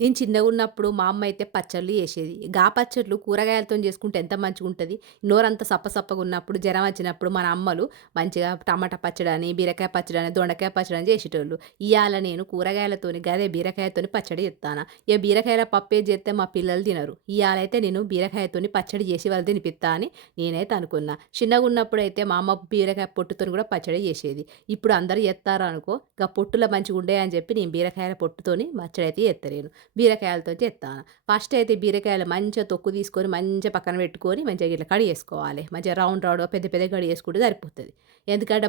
నేను చిన్నగున్నప్పుడు మా అమ్మ అయితే పచ్చళ్ళు చేసేది. గా పచ్చడ్లు కూరగాయలతోని చేసుకుంటే ఎంత మంచిగుంటది. నోరంతా సప్పసప్పగున్నప్పుడు, జరం వచ్చినప్పుడు మన అమ్మలు మంచిగా టమాటా పచ్చడని, బీరకాయ పచ్చడని, దొండకాయ పచ్చడని చేసేటోళ్ళు. ఇయాల నేను కూరగాయలతోని గదే బీరకాయతోని పచ్చడి చేత్తాన. ఇగ బీరకాయల పప్పేసి చేత్తే మా పిల్లలు తినరు. ఇయాలైతే నేను బీరకాయతోని పచ్చడి చేసి వాళ్ళకి తినిపిత్తా అని నేనైతే అనుకున్నా. చిన్నగున్నప్పుడైతే మా అమ్మ బీరకాయ పొట్టుతోని కూడా పచ్చడి చేసేది. ఇప్పుడు అందరూ చేత్తారనుకో, గా పొట్టుల మంచిగుండయని చెప్పి నేను బీరకాయల పొట్టుతోని పచ్చడైతే చేత్తలేను. బీరకాయలతో చేత్తాను. ఫస్ట్ అయితే బీరకాయలు మంచిగా తొక్కు తీసుకొని మంచిగా పక్కన పెట్టుకొని మంచిగా ఇట్లా కడిగేసుకోవాలి. మంచిగా రౌండ్ రౌండ్‌గా పెద్ద పెద్దగా కడిగేసుకుంటే సరిపోతది. ఎందుకంటే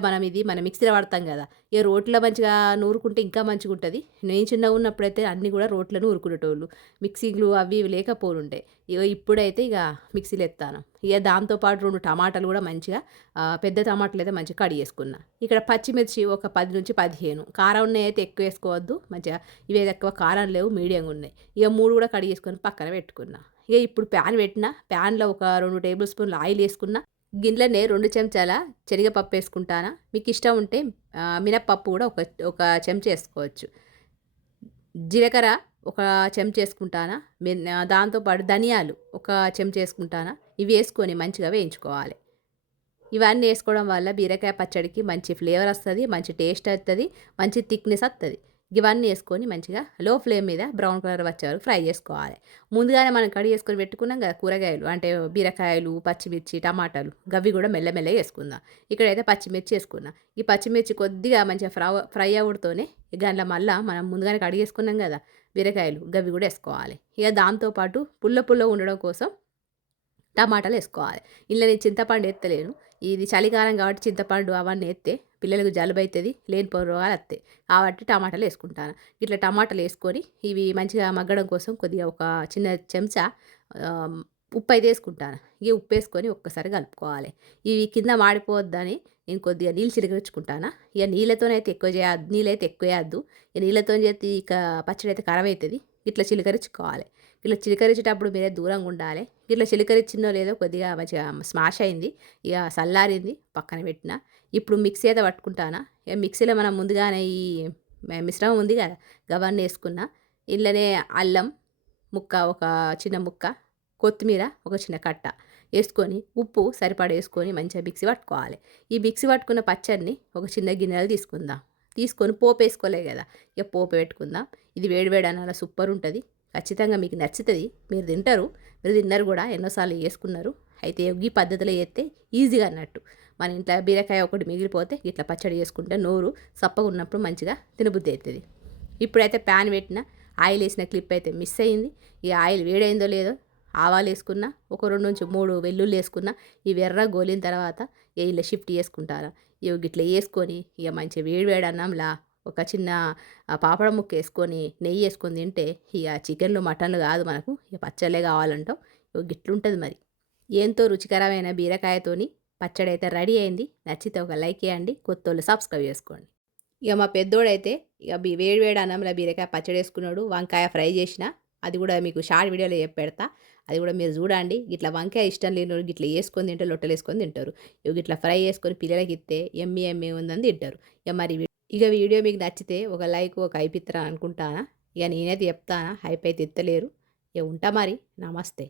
మనం మిక్సీలో పడతాం గదా! ఇగ రోట్లో మంచిగా నూరుకుంటే ఇంకా మంచిగుంటది. నేను చిన్నగున్నప్పుడైతే అన్నీ గూడా రోట్లో నూరుకునేటోళ్ళు. మిక్సీలు అవి ఇవి లేకపోనుండే. ఇగో ఇప్పుడైతే ఇగ మిక్సీలో ఎత్తాను. ఇగ దాంతో పాటు 2 టమాటాలు గూడా మంచిగా పెద్ద టమాటాలయితే మంచిగా కడిగేసుకున్నా. ఇక్కడ పచ్చిమిర్చి ఒక 10-15 కారం ఉన్నయయితే ఎక్కువేసుకోవద్దు. మంచిగా ఇవేది ఎక్కువ కారం లేవు మీడియంగున్నయి. ఇగ 3 గూడా కడిగేసుకొని పక్కన పెట్టుకున్నా. ఇగ ఇప్పుడు ప్యాన్ పెట్టినా. ప్యాన్‌లో ఒక 2 టేబుల్ స్పూన్‌ల ఆయిలేసుకున్నా. గిట్లనే 2 చెంచాల శనగపప్పేసుకుంటానా. మీకిష్టం ఉంటే మినపప్పు గూడా ఒక చెంచా ఏసుకోవచ్చు. జీలకర్ర ఒక చెంచా ఏసుకుంటానా. దాంతో పాటు ధనియాలు ఒక చెంచా ఏసుకుంటానా. ఇవేసుకొని మంచిగా వేయించుకోవాలి. ఇవన్నీ ఏసుకోవడం వల్ల బీరకాయ పచ్చడికి మంచి ఫ్లేవరొస్తది. మంచి టేస్టొత్తది. మంచి థిక్‌నెస్ ఒత్తది. ఇవన్నీ ఏసుకొని మంచిగా లో ఫ్లేమ్ మీద బ్రౌన్ కలర్ వచ్చే వరకు ఫ్రై జేసుకోవాలి. ముందుగానే మనం కడిగేసుకొని పెట్టుకున్నాం గదా కూరగాయలు. అంటే బీరకాయలు, పచ్చిమిర్చి, టమాటాలు గవ్వి గూడా మెల్లమెల్లగా ఏసుకుందాం. ఇక్కడైతే పచ్చిమిర్చి ఏసుకున్నా. ఈ పచ్చిమిర్చి కొద్దిగా మంచిగా ఫ్రై అవ్వుడుతోనే దాంట్లో మళ్ళా మనం ముందుగానే కడిగేసుకున్నాం గదా బీరకాయలు గవ్వి గూడా ఏసుకోవాలి. ఇగ దాంతో పాటు పుల్ల పుల్లగా ఉండడం కోసం టమాటాలేసుకోవాలి. ఇందులో నేను చింతపండు ఏత్తలేను. ఇది చలికాలం కాబట్టి చింతపండు అవన్నీ ఏత్తే పిల్లలకు జలుబైతది. లేనిపోని రోగాలొత్తయి. కాబట్టి టమాటాలేసుకుంటాను. ఇట్లా టమాటాలేసుకొని ఇవి మంచిగా మగ్గడం కోసం కొద్దిగా ఒక చిన్న చెంచా ఆహ్, ఉప్పైతే ఏసుకుంటాను. ఈ ఉప్పేసుకొని ఒక్కసారి కలుపుకోవాలి. ఇవి కింద మాడిపోవద్దని నేను కొద్దిగా నీళ్ళు చిలకరించుకుంటానా. ఇగ నీళ్ళైతే ఎక్కువేయద్దు. ఈ నీళ్ళతోని చేస్తే ఇక పచ్చడైతే ఖరాబైతది. ఇట్లా చిలకరించుకోవాలి. ఇట్లా చిలకరించేటప్పుడు మీరే దూరంగుండాలే. ఇట్లా చిలకరించిందో లేదో కొద్దిగా మంచిగా స్మాష్ అయింది. ఇగ సల్లారింది పక్కన పెట్టినా. ఇప్పుడు మిక్సీ అయితే పట్టుకుంటానా. ఇగ మిక్సీలో మనం ముందుగానే ఈ మిశ్రమం ఉంది గదా! గవన్నీ ఏసుకున్నా. ఇందులోనే అల్లం ముక్క ఒక చిన్న ముక్క, కొత్తిమీర ఒక చిన్న కట్ట ఏసుకొని, ఉప్పు సరిపడా ఏసుకొని మంచిగా మిక్సీ పట్టుకోవాలి. ఈ మిక్సీ పట్టుకున్న పచ్చడిని ఒక చిన్న గిన్నెలో తీసుకుందాం. తీసుకొని పోపేసుకోలే గదా! ఇగ పోపు పెట్టుకుందాం. ఇది వేడి వేడి అన్నంలో సూపరుంటది. ఖచ్చితంగా మీకు నచ్చుతది. మీరు తింటరు. మీరు తిన్నరు గూడా ఎన్నో సార్లు చేసుకున్నారు. అయితే గీ పద్ధతిలో చేత్తే ఈజీగా అన్నట్టు. మన ఇంట్లో బీరకాయ ఒకటి మిగిలిపోతే ఇట్లా పచ్చడి చేసుకుంటే నోరు సప్పగున్నప్పుడు మంచిగా తినబుద్ధి అయితది. ఇప్పుడైతే ప్యాన్ పెట్టిన ఆయిలేసిన క్లిప్ అయితే మిస్ అయింది. ఈ ఆయిల్ వేడైందో లేదో ఆవాలేసుకున్న, ఒక 2-3 వెల్లుల్లేసుకున్న. ఇవి ఎర్రగా గోలిన తర్వాత ఇగ ఇలా షిఫ్ట్ చేసుకుంటాను. ఇగో గిట్ల యేసుకొని ఇగ మంచిగా వేడి వేడి అన్నంలా ఒక చిన్న పాపడం ముక్కేసుకొని, నెయ్యేసుకొని తింటే ఇగ చికెన్‌లు, మటన్‌లు గాదు మనకు. ఇగ పచ్చళ్ళే కావాలంటాం. ఇగో గిట్లుంటది మరి. ఎంతో రుచికరమైన బీరకాయతోని పచ్చడైతే రెడీ అయింది. నచ్చితే ఒక లైక్ ఇయ్యండి. కొత్తోళ్ళు సబ్స్క్రైబ్ చేసుకోండి. ఇగ మా పెద్దోడైతే ఇగ వేడి వేడి అన్నంలో బీరకాయ పచ్చడేసుకున్నాడు. వంకాయ ఫ్రై చేషినా. అది గూడా మీకు షార్ట్ వీడియోలో పెడతా. అది గూడా మీరు జూడండి. గిట్ల వంకాయ ఇష్టం లేనోళ్ళు గిట్ల యేసుకొని తింటే లొట్టలేసుకొని తింటరు. ఇగో గిట్ల ఫ్రై చేసుకొని పిల్లలకిత్తే యమ్మీ యమ్మీ ఉందని తింటరు. ఇగ వీడియో మీకు నచ్చితే ఒక లైక్, ఒక హైప్ ఇత్తరని అనుకుంటానా. ఇగ నేనైతే చెప్తానా. హైప్ అయితే ఇత్తలేరు. ఇగ ఉంటా మరి. నమస్తే.